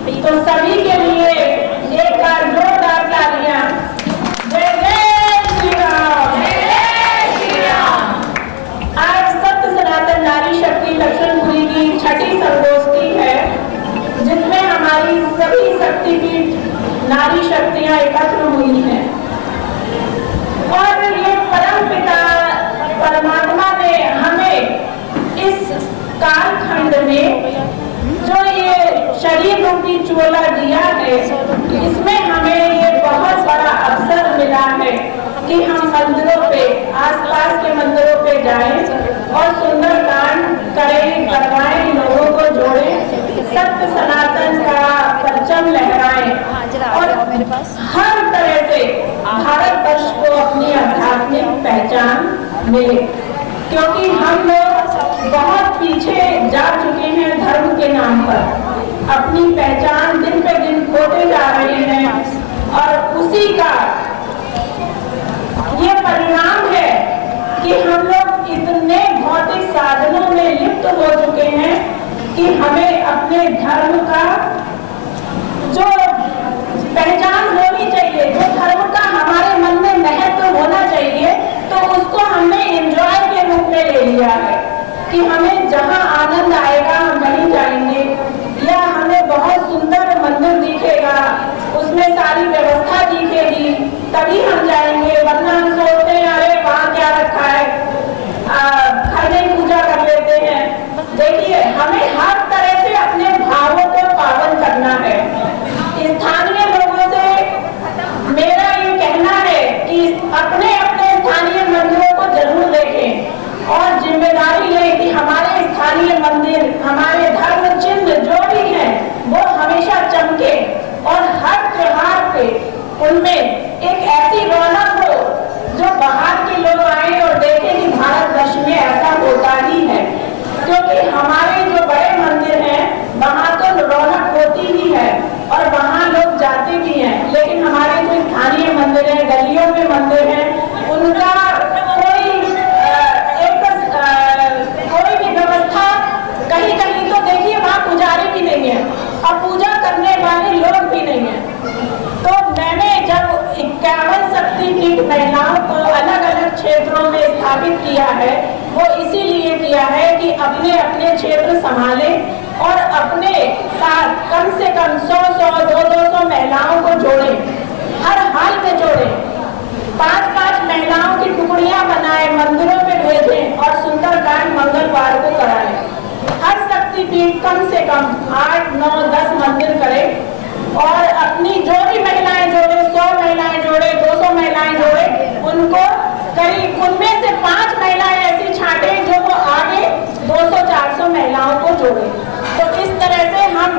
तो सभी के लिए एक बार जोरदार तालियां। जय जय श्री राम। जय जय श्री राम। आज सत्य सनातन नारी शक्ति लक्ष्मणपुरी की छठी संगोष्ठी है, जिसमें हमारी सभी शक्तिपीठ नारी शक्तियां एकत्र हुई हैं। और ये परम पिता परमात्मा ने हमें इस कालखंड में जो ये शरीर रूपी चोला दिया है, इसमें हमें ये बहुत बड़ा अवसर मिला है कि हम मंदिरों पे, आसपास के मंदिरों पे जाएं और सुंदरकांड करें, करवाएं, लोगों को जोड़ें, सत्य सनातन का परचम लहराएं और हर तरह से भारत वर्ष को अपनी आध्यात्मिक पहचान मिले। क्योंकि हम लोग बहुत पीछे जा चुके हैं धर्म के नाम पर, अपनी पहचान दिन पे दिन खोते जा रहे हैं और उसी का ये परिणाम है कि हम लोग इतने भौतिक साधनों में लिप्त हो चुके हैं कि हमें अपने धर्म का जो पहचान होनी चाहिए, जो धर्म का हमारे मन में महत्व होना चाहिए, तो उसको हमने एंजॉय के रूप में ले लिया है कि हमें जहां आनंद आएगा हम वहीं जाएंगे, या हमें बहुत सुंदर मंदिर दिखेगा, उसमें सारी व्यवस्था दिखेगी, तभी हम जाएंगे। वरना हम सोचते हैं अरे वहां क्या रखा है, घर में पूजा कर लेते हैं। देखिए, हमें हर तरह से अपने भावों को पावन करना है। स्थानीय लोगों से मेरा ये कहना है कि अपने अपने स्थानीय मंदिरों को जरूर देखें और जिम्मेदारी लें कि हमारे स्थानीय मंदिर, हमारे धर्म चिन्ह जो भी हैं, वो हमेशा चमके और हर त्योहार पे उनमें एक ऐसी रौनक हो जो बाहर के लोग आए और देखें कि भारतवर्ष में ऐसा होता ही है। क्योंकि हमारे जो बड़े मंदिर हैं वहाँ तो रौनक होती ही है और वहाँ लोग जाते भी हैं, लेकिन हमारे जो स्थानीय मंदिर हैं, गलियों में मंदिर हैं, उनका कोई भी व्यवस्था कहीं कहीं तो देखिए वहाँ पुजारी भी नहीं है और पूजा करने वाले लोग भी नहीं है। तो मैंने जब 51 शक्तिपीठ महिलाओं को अलग अलग क्षेत्रों में स्थापित किया है, वो इसीलिए किया है कि अपने अपने क्षेत्र संभालें और अपने साथ कम से कम 100-100, 200-200 महिलाओं को जोड़ें, हर हाल में जोड़ें, 5-5 महिलाओं की टुकड़ियां बनाएं, मंदिरों में भेजें और सुंदरकांड मंगलवार को कराएं। हर शक्तिपीठ कम से कम 8, 9, 10 मंदिर करें और अपनी जो भी महिलाएं जोड़े, 100 महिलाएं जोड़े, 200 महिलाएं जोड़े, उनको करीब उनमें से 5 महिलाएं ऐसी छांटे जो वो आगे 200-400 महिलाओं को जोड़े। तो इस तरह से हम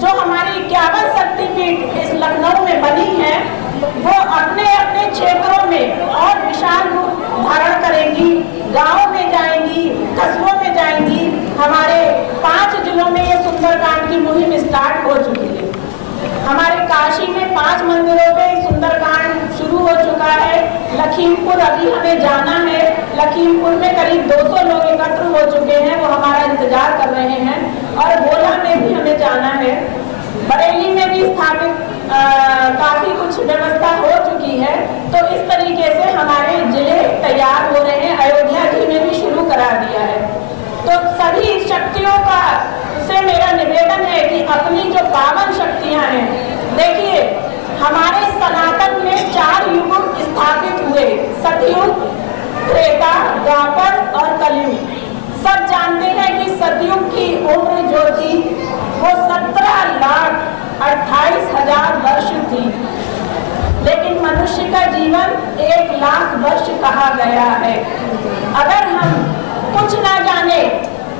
जो हमारी 51 शक्तिपीठ इस लखनऊ में बनी है, वो अपने अपने क्षेत्रों में और विशाल रूप धारण करेंगी, गांव में जाएंगी, कस्बों में जाएंगी। हमारे 5 जिलों में ये सुंदरकांड की मुहिम स्टार्ट हो चुकी है। हमारे काशी में 5 मंदिरों में सुंदरकांड शुरू हो चुका है। लखीमपुर अभी हमें जाना है, लखीमपुर में करीब 200 लोग एकत्र हो चुके हैं, वो हमारा इंतजार कर रहे हैं। और गोला में भी हमें जाना है। बरेली में भी स्थापित काफी कुछ व्यवस्था हो चुकी है। तो इस तरीके से हमारे जिले तैयार हो रहे हैं। अयोध्या जी में भी शुरू करा दिया है। तो सभी शक्तियों का से मेरा निवेदन है कि अपनी जो पावन शक्तियां हैं, देखिए हमारे सनातन में 4 युग स्थापित हुए, सतयुग, त्रेता, द्वापर और कलयुग। सब जानते हैं कि सतयुग की उम्र जो थी वो 17,28,000 वर्ष थी, लेकिन मनुष्य का जीवन 1 लाख वर्ष कहा गया है। अगर हम कुछ ना जाने,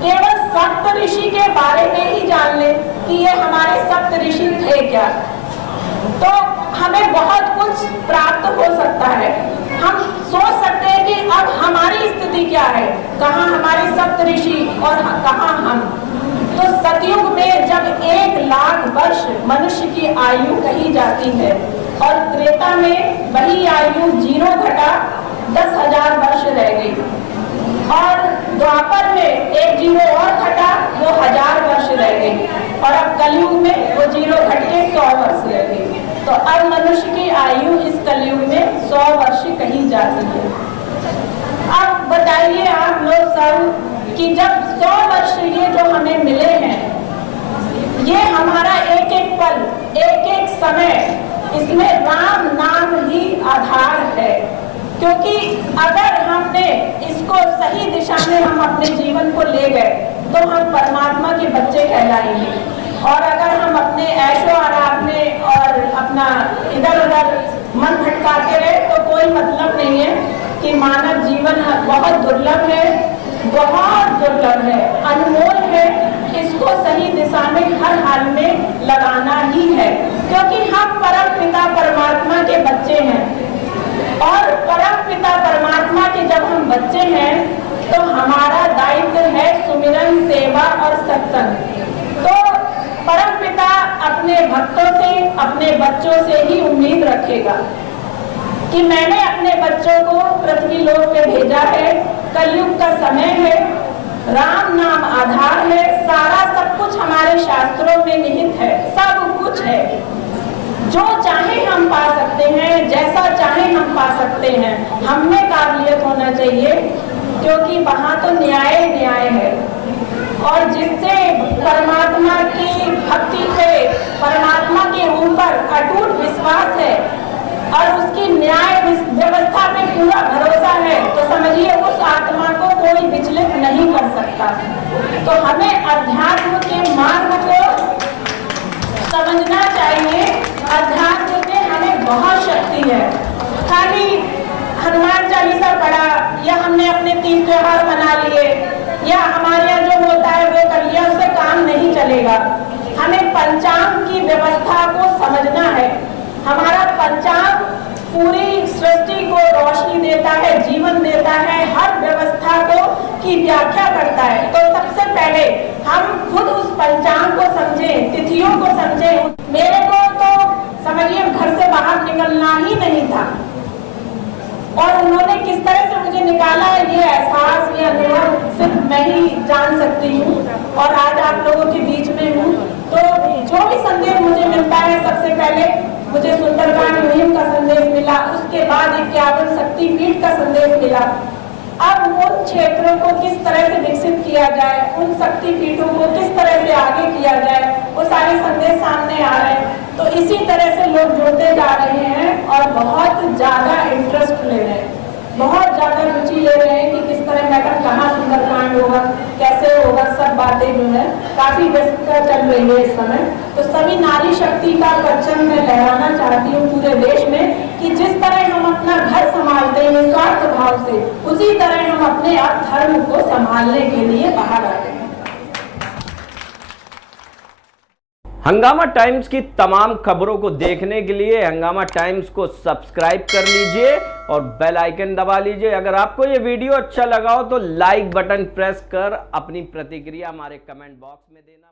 केवल सप्त ऋषि के बारे में ही जान ले कि ये हमारे सप्त ऋषि थे क्या, तो हमें बहुत कुछ प्राप्त हो सकता है। हम सोच सकते हैं कि अब हमारी स्थिति क्या है, कहाँ हमारे सप्त ऋषि और कहाँ हम। तो सतयुग में जब 1 लाख वर्ष मनुष्य की आयु कही जाती है और त्रेता में वही आयु 0 घटा 10,000 वर्ष रह गई, और द्वापर में 1 0 और घटा, वो 1000 वर्ष रह गई। और अब कलयुग में वो 0 घट के 100 वर्ष रह गई। तो अब मनुष्य की आयु इस कलयुग में 100 वर्ष कही जाती है। अब बताइए आप लोग सब कि जब 100 वर्ष ये जो हमें मिले हैं, ये हमारा एक एक पल, एक एक समय, इसमें राम नाम ही आधार है। क्योंकि अगर हमने इसको सही दिशा में हम अपने जीवन को ले गए तो हम परमात्मा के बच्चे कहलाएंगे। और अगर हम अपने ऐशो आराम में और अपना इधर उधर मन भटकाते रहे तो कोई मतलब नहीं है कि मानव जीवन बहुत दुर्लभ है, बहुत दुर्लभ है, अनमोल है। इसको सही दिशा में हर हाल में लगाना ही है, क्योंकि हम परम पिता परमात्मा के बच्चे हैं। और परम पिता परमात्मा के जब हम बच्चे हैं तो हमारा दायित्व है सुमिरन, सेवा और सत्संग। तो परम पिता अपने भक्तों से, अपने बच्चों से ही उम्मीद रखेगा कि मैंने अपने बच्चों को पृथ्वी लोक पे भेजा है। कलयुग का समय है, राम नाम आधार है, सारा सब कुछ हमारे शास्त्रों में निहित है, सब कुछ है। जो चाहे हम पा सकते हैं, जैसा चाहे हम पा सकते हैं। हम में काबिलियत होना चाहिए, क्योंकि वहाँ तो न्याय न्याय है। और जिससे परमात्मा की भक्ति पे, परमात्मा के ऊपर अटूट विश्वास है और उसकी न्याय व्यवस्था पे पूरा भरोसा है, तो समझिए उस आत्मा को कोई विचलित नहीं कर सकता। तो हमें अध्यात्म के मार्ग को समझना चाहिए। अध्यात्म में हमें बहुत शक्ति है। खाली हनुमान चालीसा पढ़ा या हमने अपने 3 त्योहार मना लिए या हमारे यहाँ जो होता है वो कर लिया, उससे काम नहीं चलेगा। हमें पंचांग की व्यवस्था को समझना है। हमारा पंचांग पूरी सृष्टि को रोशनी देता है, जीवन देता है, हर व्यवस्था को की व्याख्या करता है। तो सबसे पहले हम खुद उस पंचांग को समझें, तिथियों को समझें। मेरे को तो समझिए घर से बाहर निकलना ही नहीं था, और उन्होंने किस तरह से मुझे निकाला ये एहसास, ये अनुभव सिर्फ मैं ही जान सकती हूँ। और आज आप लोगों के बीच में हूँ, तो जो भी संदेश मुझे मिलता है, सबसे पहले मुझे सुंदरकांड मुहिम का संदेश मिला, उसके बाद 51 शक्तिपीठ का संदेश मिला। अब उन क्षेत्रों को किस तरह से विकसित किया जाए, उन शक्तिपीठों को किस तरह से आगे किया जाए, वो सारे संदेश सामने आ रहे हैं। तो इसी तरह से लोग जुड़ते जा रहे हैं और बहुत ज्यादा इंटरेस्ट ले रहे हैं, बहुत ज्यादा रुचि ले रहे हैं कि किस तरह मैडम कहाँ सुंदरकांड होगा, कैसे होगा, सब बातें जो है काफी व्यस्तता चल रही है इस समय। तो सभी नारी शक्ति का परचम मैं लहराना चाहती हूँ पूरे देश में, कि जिस तरह हम अपना घर संभालते हैं निस्वार्थ भाव से, उसी तरह हम अपने आप धर्म को संभालने के लिए बाहर आए हैं। हंगामा टाइम्स की तमाम खबरों को देखने के लिए हंगामा टाइम्स को सब्सक्राइब कर लीजिए और बेल आइकन दबा लीजिए। अगर आपको ये वीडियो अच्छा लगा हो तो लाइक बटन प्रेस कर अपनी प्रतिक्रिया हमारे कमेंट बॉक्स में देना।